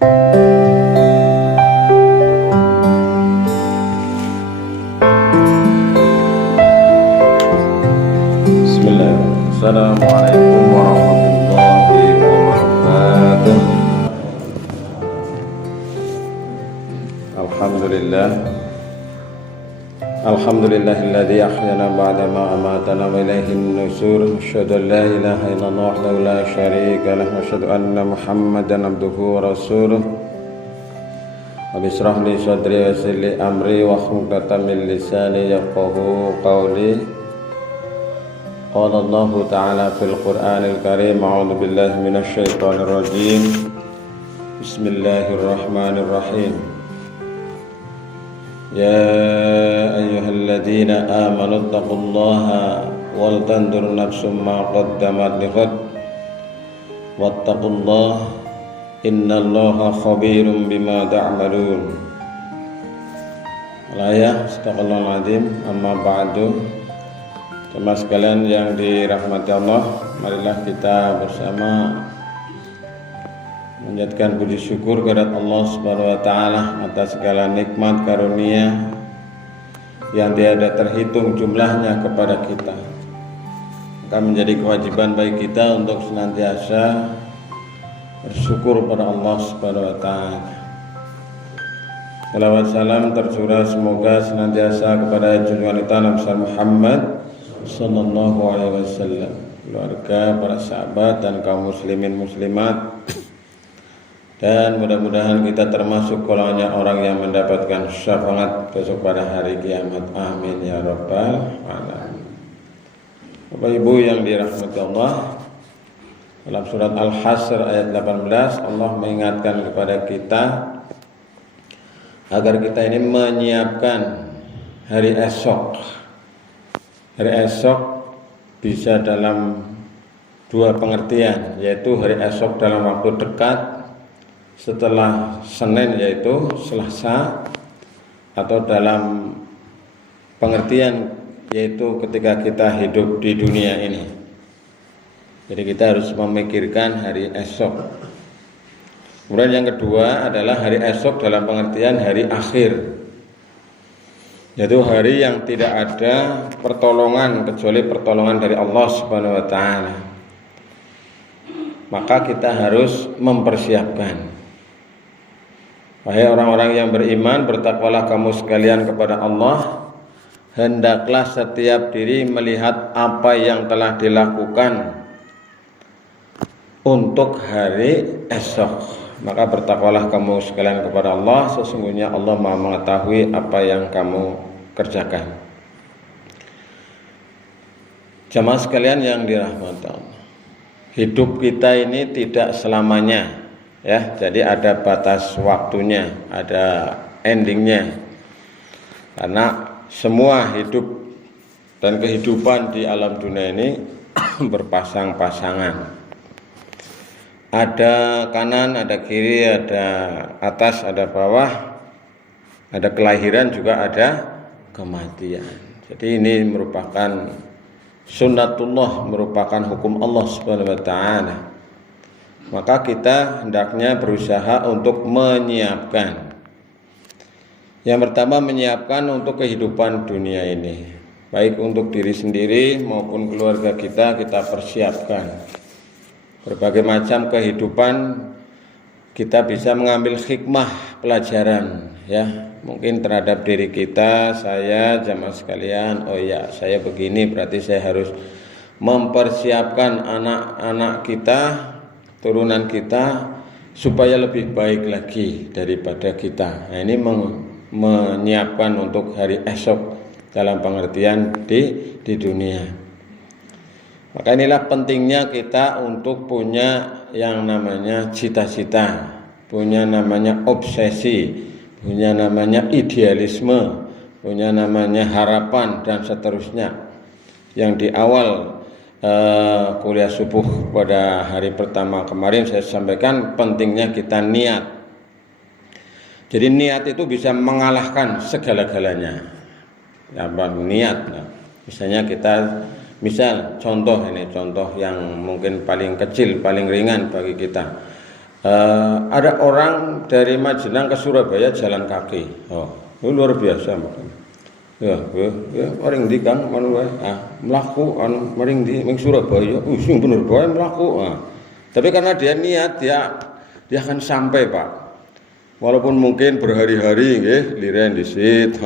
Assalamualaikum warahmatullahi wabarakatuh. Alhamdulillahilladzi ahyana ba'da ma amatana wa ilaihin nusur. Asyhadu an la ilaha illallah wahdahu la syarika lah wa asyhadu anna Muhammadan abduhu wa rasuluh. Rabbi shrah li sadri wa yassir li amri wahlul 'uqdatam min lisani yafqahu qawli. Qala Allah Ta'ala fil Qur'anil Karim. A'udzu billahi minasy syaithanir rajim. Bismillahirrahmanirrahim. Ya ayyuhalladzina amanu taqullaha wal tanzur nafsum ma qaddamat lighad wattaqullaha innallaha khabirum bima ta'malun. Al-ayah astagfirullahal azim. Amma ba'du. Jemaah sekalian yang dirahmati Allah, marilah kita bersama menjadikan puji syukur kepada Allah Subhanahu wa taala atas segala nikmat karunia yang tiada terhitung jumlahnya kepada kita. Maka menjadi kewajiban bagi kita untuk senantiasa bersyukur pada Allah Subhanahu wa taala. Salawat salam tercurah semoga senantiasa kepada junjungan kita Nabi Muhammad sallallahu alaihi wasallam, keluarga, para sahabat dan kaum muslimin muslimat, dan mudah-mudahan kita termasuk golongan orang yang mendapatkan syafaat besok pada hari kiamat. Amin ya rabbal alamin. Bapak Ibu yang dirahmati Allah, dalam surat Al-Hasr ayat 18 Allah mengingatkan kepada kita agar kita ini menyiapkan hari esok. Hari esok bisa dalam dua pengertian, yaitu hari esok dalam waktu dekat setelah Senin yaitu Selasa, atau dalam pengertian yaitu ketika kita hidup di dunia ini. Jadi kita harus memikirkan hari esok. Kemudian yang kedua adalah hari esok dalam pengertian hari akhir, yaitu hari yang tidak ada pertolongan kecuali pertolongan dari Allah Subhanahu wa taala. Maka kita harus mempersiapkan. Wahai orang-orang yang beriman, bertakwalah kamu sekalian kepada Allah. Hendaklah setiap diri melihat apa yang telah dilakukan untuk hari esok. Maka bertakwalah kamu sekalian kepada Allah, sesungguhnya Allah Maha mengetahui apa yang kamu kerjakan. Jamaah sekalian yang dirahmati Allah, hidup kita ini tidak selamanya, ya. Jadi ada batas waktunya, ada endingnya. Karena semua hidup dan kehidupan di alam dunia ini berpasang-pasangan. Ada kanan, ada kiri, ada atas, ada bawah, ada kelahiran, juga ada kematian. Jadi ini merupakan sunnatullah, merupakan hukum Allah Subhanahu wa taala. Maka kita hendaknya berusaha untuk menyiapkan. Yang pertama, menyiapkan untuk kehidupan dunia ini, baik untuk diri sendiri maupun keluarga kita persiapkan. Berbagai macam kehidupan kita bisa mengambil hikmah pelajaran, ya, mungkin terhadap diri kita. Saya jamaah sekalian, oh ya, saya begini, berarti saya harus mempersiapkan anak-anak kita, turunan kita, supaya lebih baik lagi daripada kita. Nah, ini menyiapkan untuk hari esok dalam pengertian di dunia. Maka inilah pentingnya kita untuk punya yang namanya cita-cita, punya namanya obsesi, punya namanya idealisme, punya namanya harapan, dan seterusnya. Yang di awal kuliah subuh pada hari pertama kemarin saya sampaikan pentingnya kita niat. Jadi niat itu bisa mengalahkan segala-galanya. Apa niat? Nah, misalnya contoh yang mungkin paling kecil, paling ringan bagi kita. Ada orang dari Majenang ke Surabaya jalan kaki. Oh, itu luar biasa makanya. Ya, maring ndi Kang anu wae. Mlaku anu maring ndi ning Surabaya. Sing bener bae mlaku. Tapi karena dia niat dia akan sampai, Pak. Walaupun mungkin berhari-hari nggih liren disit,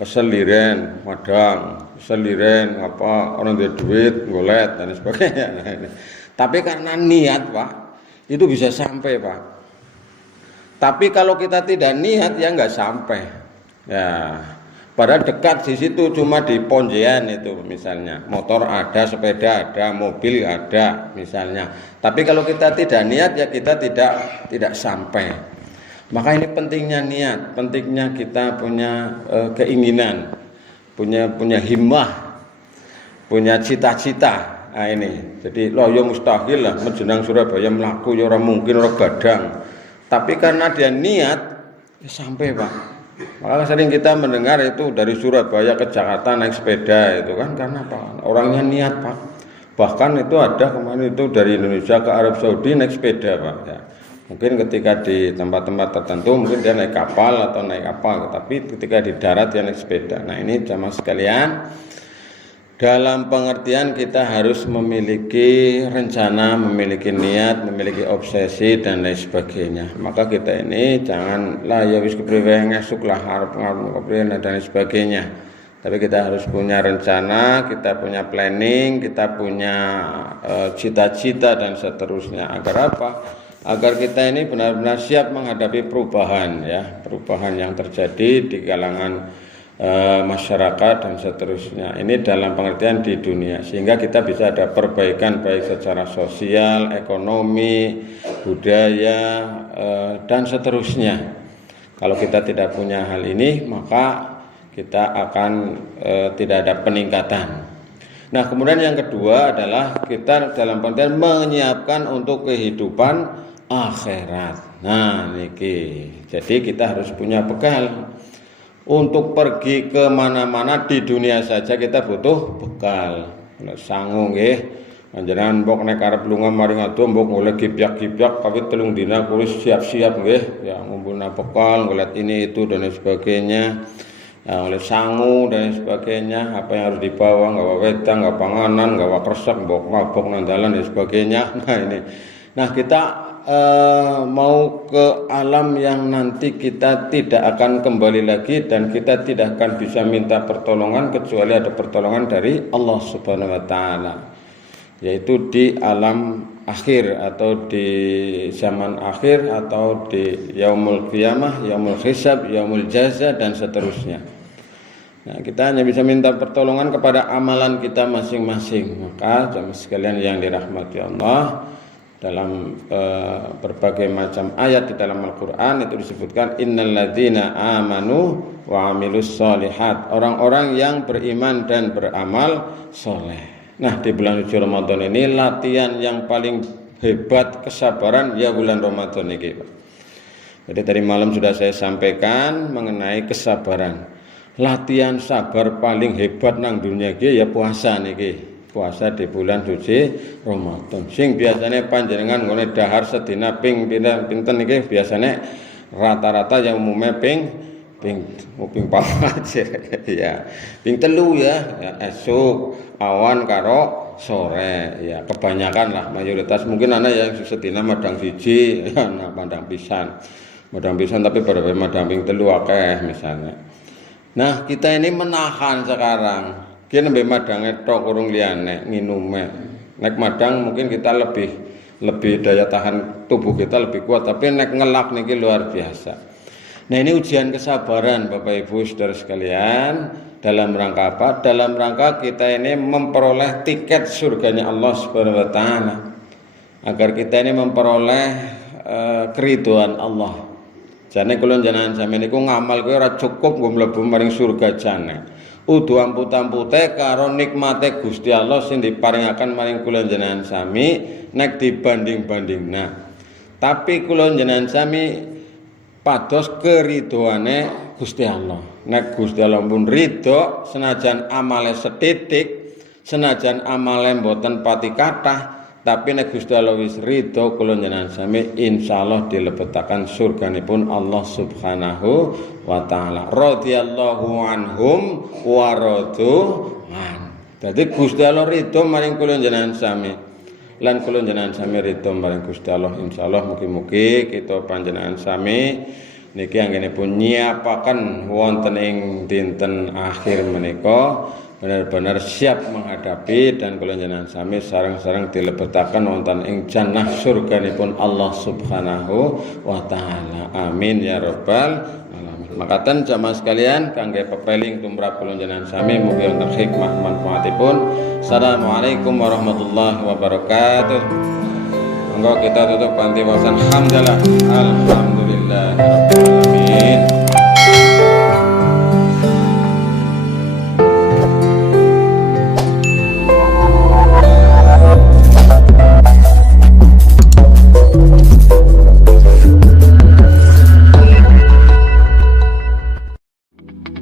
kesel liren madang, kesel liren apa orang dia duit golet dan sebagainya. Tapi karena niat, Pak, itu bisa sampai, Pak. Tapi kalau kita tidak niat ya nggak sampai. Ya. Padahal dekat di situ cuma di Ponjean itu misalnya, motor ada, sepeda ada, mobil ada misalnya. Tapi kalau kita tidak niat ya kita tidak sampai. Maka ini pentingnya niat, pentingnya kita punya keinginan, punya himmah, punya cita-cita. Nah ini, jadi loyo mustahil lah Majenang Surabaya melaku ya orang mungkin orang gadang. Tapi karena dia niat ya sampai, Pak. Malah sering kita mendengar itu dari Surabaya ke Jakarta naik sepeda itu kan karena apa? Orangnya niat, Pak. Bahkan itu ada kemarin itu dari Indonesia ke Arab Saudi naik sepeda, Pak. Ya. Mungkin ketika di tempat-tempat tertentu mungkin dia naik kapal atau naik apa, tapi ketika di darat dia naik sepeda. Nah ini jamaah sekalian, dalam pengertian kita harus memiliki rencana, memiliki niat, memiliki obsesi dan lain sebagainya. Maka kita ini jangan lah ya wis kepriwe ngesuk lah arep kepriwe dan lain sebagainya. Tapi kita harus punya rencana, kita punya planning, kita punya cita-cita dan seterusnya. Agar apa? Agar kita ini benar-benar siap menghadapi perubahan ya, perubahan yang terjadi di kalangan masyarakat dan seterusnya. Ini dalam pengertian di dunia, sehingga kita bisa ada perbaikan baik secara sosial, ekonomi, budaya dan seterusnya. Kalau kita tidak punya hal ini, maka kita akan tidak ada peningkatan. Nah, kemudian yang kedua adalah kita dalam pengertian menyiapkan untuk kehidupan akhirat. Nah, niki. Jadi kita harus punya bekal. Untuk pergi ke mana-mana di dunia saja kita butuh bekal. Sangu nggih. Panjenengan mbok nek arep lunga maring ado mbok golek gibyak-gibyak kawit 3 dina kuwi siap-siap nggih. Ya ngumpulna bekal, golek ini itu dan sebagainya. Ya, oleh sangu dan sebagainya, apa yang harus dibawa, nggawa wedang, nggawa panganan, nggawa kresek, mbok mabok nang dalan dan sebagainya. Nah ini. Nah, kita mau ke alam yang nanti kita tidak akan kembali lagi dan kita tidak akan bisa minta pertolongan kecuali ada pertolongan dari Allah Subhanahu wa taala, yaitu di alam akhir atau di zaman akhir atau di yaumul qiyamah, yaumul hisab, yaumul jaza dan seterusnya. Nah, kita hanya bisa minta pertolongan kepada amalan kita masing-masing. Maka jamaah sekalian yang dirahmati Allah, dalam berbagai macam ayat di dalam Al-Quran itu disebutkan innalladzina amanu wa amilus solihat, orang-orang yang beriman dan beramal soleh. Nah, di bulan suci Ramadan ini latihan yang paling hebat kesabaran ya bulan Ramadan ini, Pak. Jadi tadi malam sudah saya sampaikan mengenai kesabaran. Latihan sabar paling hebat nang dunia iki ya puasa niki. Puasa di bulan suci Ramadan. Sing biasanya panjenengan ngene dahar sedina ping pinten iki biasanya rata-rata yang umumnya ping 4 ya. Ping 3 ya esuk awan karo sore ya, kebanyakan lah mayoritas. Mungkin ana yang sedina madang siji ya, nah madang pisan tapi pada madang ping 3 akeh misalnya. Nah, kita ini menahan sekarang. Ki nembe madange tok urung liyane nginume. Nek madang mungkin kita lebih daya tahan tubuh kita lebih kuat, tapi nek ngelak niki luar biasa. Nah, ini ujian kesabaran Bapak Ibu Saudara sekalian. Dalam rangka apa? Dalam rangka kita ini memperoleh tiket surganya Allah Subhanahu wa taala. Agar kita ini memperoleh keridhaan Allah. Jane kula jenengan sami niku ngamal kuwi ora cukup nggo mlebu maring surga jane. Udu amput-ampute karo nikmate Gusti Allah sing diparingaken maring kula jenengan sami nek dibanding-bandingna. Tapi kula jenengan sami pados keridhoane Gusti Allah. Nek Gusti Allah pun ridho senajan amale setitik, senajan amale mboten pati kathah, Tapi nek Gusti Allah wis ridho kula njenengan sami insyaallah dilebetaken surganipun Allah Subhanahu wa taala. Radhiyallahu anhum wa radu an. Dadi Gusti Allah ridho maring kula njenengan sami. Lan kula njenengan sami ridho maring Gusti Allah insyaallah mugi-mugi kita panjenengan sami niki anggenipun nyiapaken wonten ing dinten akhir menika benar-benar siap menghadapi dan kula njenengan sami sareng-sareng dilebetaken wonten ing jannah surganipun Allah Subhanahu wa taala. Amin ya rabbal alamin. Makaten jamaah sekalian kangge pepeling tumrap kula njenengan sami mugi wonten hikmah manfaatipun. Assalamualaikum warahmatullahi wabarakatuh. Monggo kita tutup kanthi wasan hamdalah alhamdulillah.